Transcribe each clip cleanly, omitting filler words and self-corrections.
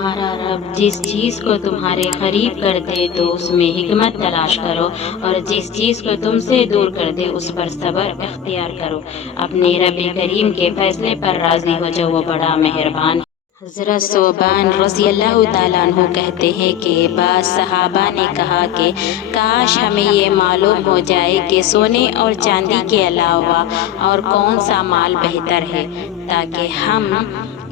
तुम्हारा रब जिस चीज़ को तुम्हारे करीब कर दे तो उसमें हिकमत तलाश करो, और जिस चीज़ को तुमसे दूर कर दे उस पर सब्र इख्तियार करो। अपने रब करीम के फैसले पर राज़ी हो जाओ, वो बड़ा मेहरबान है। हज़रत सोबान रज़ी अल्लाह ताला अन्हु कहते हैं कि बाज़ सहाबा ने कहा कि काश हमें ये मालूम हो जाए कि सोने और चांदी के अलावा और कौन सा माल बेहतर है ताकि हम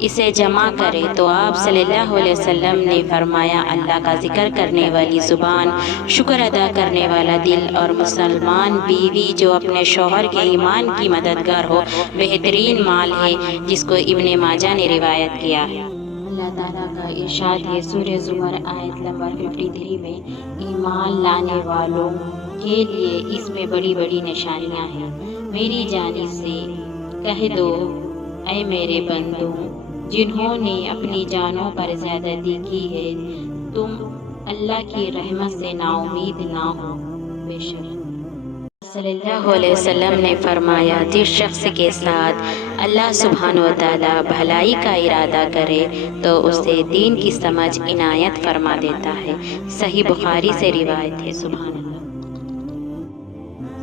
इसे जमा करें। तो आप सल्लल्लाहु अलैहि वसल्लम ने फरमाया, अल्लाह का जिक्र करने वाली ज़ुबान, शुक्र अदा करने वाला दिल और मुसलमान बीवी जो अपने शौहर के ईमान की मददगार हो बेहतरीन माल है, जिसको इब्ने माजा ने रिवायत किया है। अल्लाह ताला का इरशाद है सूरह ज़ुमर आयत नंबर 53 में, ईमान लाने वालों के लिए इसमें बड़ी बड़ी निशानियां हैं। मेरी जानिब से कह दो, ऐ मेरे बंदों जिन्होंने अपनी जानों पर ज़्यादती की है, तुम अल्लाह की रहमत से नाउमीद ना हो। बेशक सल्लल्लाहु अलैहि वसल्लम ने फरमाया, जिस शख्स के साथ अल्लाह सुब्हान व तआला भलाई का इरादा करे तो उसे दीन की समझ इनायत फरमा देता है। सही बुखारी से रिवायत है। सुभान अल्लाह।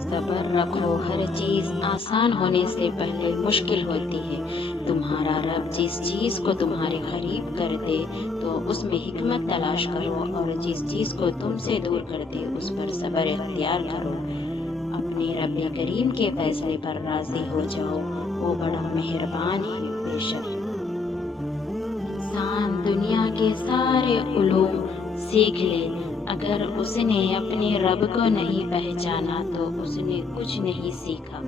सब्र रखो, हर चीज़ आसान होने से पहले मुश्किल होती है। तुम्हारा रब जिस चीज़ को तुम्हारे करीब कर दे तो उसमें हिकमत तलाश करो, और जिस चीज़ को तुमसे दूर कर दे उस पर सब्र इख्तियार करो। अपने रब करीम के फैसले पर राज़ी हो जाओ, वो बड़ा मेहरबान है। बेशक इंसान दुनिया के सारे उलूम सीख ले, अगर उसने अपने रब को नहीं पहचाना तो उसने कुछ नहीं सीखा।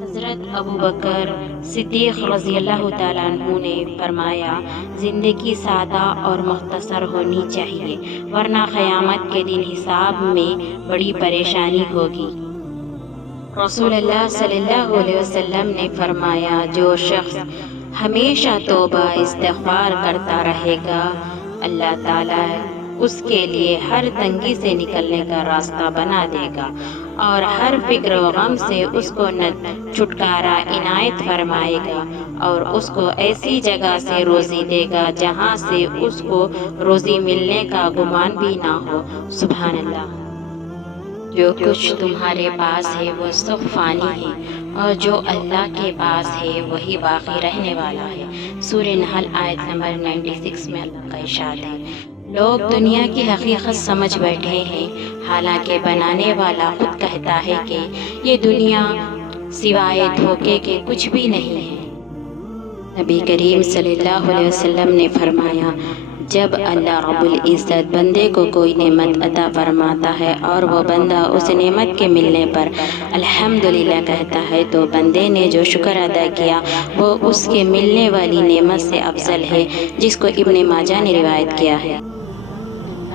हज़रत अबू बकर सिद्दीक़ रज़ी अल्लाह ताला अन्हु ने फरमाया, ज़िंदगी सादा और मुख्तसर होनी चाहिए, वरना क़यामत के दिन हिसाब में बड़ी परेशानी होगी। रसूलुल्लाह सल्लल्लाहु अलैहि वसल्लम ने फरमाया, जो शख्स हमेशा तौबा इस्तिग़फ़ार करता रहेगा, अल्लाह ताला उसके लिए हर तंगी से निकलने का रास्ता बना देगा और हर फिक्र व गम से उसको छुटकारा इनायत फरमाएगा, और उसको ऐसी जगह से रोज़ी देगा जहाँ से उसको रोज़ी मिलने का गुमान भी ना हो। सुभान अल्लाह। जो कुछ तुम्हारे पास है वो सब फ़ानी है, और जो अल्लाह के पास है वही बाकी रहने वाला है। सूरह नहल आयत नंबर 96 में अल्लाह का इरशाद है। लोग दुनिया की हकीकत समझ बैठे हैं, हालांकि बनाने वाला खुद कहता है कि ये दुनिया सिवाय धोखे के कुछ भी नहीं है। नबी करीम सल्लल्लाहु अलैहि वसल्लम ने फरमाया, जब अल्लाह रब्बुल इज़्ज़त बंदे को कोई नेमत अता फरमाता है और वो बंदा उस नेमत के मिलने पर अल्हम्दुलिल्लाह कहता है, तो बंदे ने जो शुक्र अदा किया वो उसके मिलने वाली नेमत से अफजल है, जिसको इब्ने माजा ने रिवायत किया है।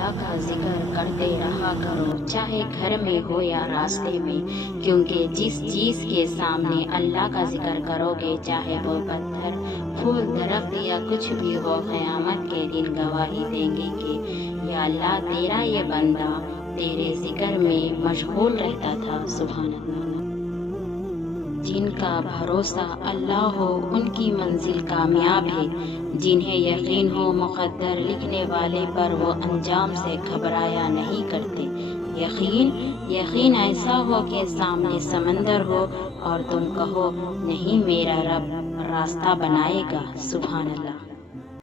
अल्लाह का जिक्र करते रहा करो, चाहे घर में हो या रास्ते में, क्योंकि जिस चीज़ के सामने अल्लाह का जिक्र करोगे, चाहे वो पत्थर, फूल, दरख्त या कुछ भी हो, क़यामत के दिन गवाही देंगे कि या अल्लाह तेरा ये बंदा तेरे जिक्र में मशगूल रहता था। सुभान अल्लाह। जिनका भरोसा अल्लाह हो उनकी मंजिल कामयाब है, जिन्हें यकीन हो मुक़द्दर लिखने वाले पर वो अंजाम से घबराया नहीं करते। यकीन ऐसा हो कि सामने समंदर हो और तुम कहो नहीं, मेरा रब रास्ता बनाएगा। सुभान अल्लाह।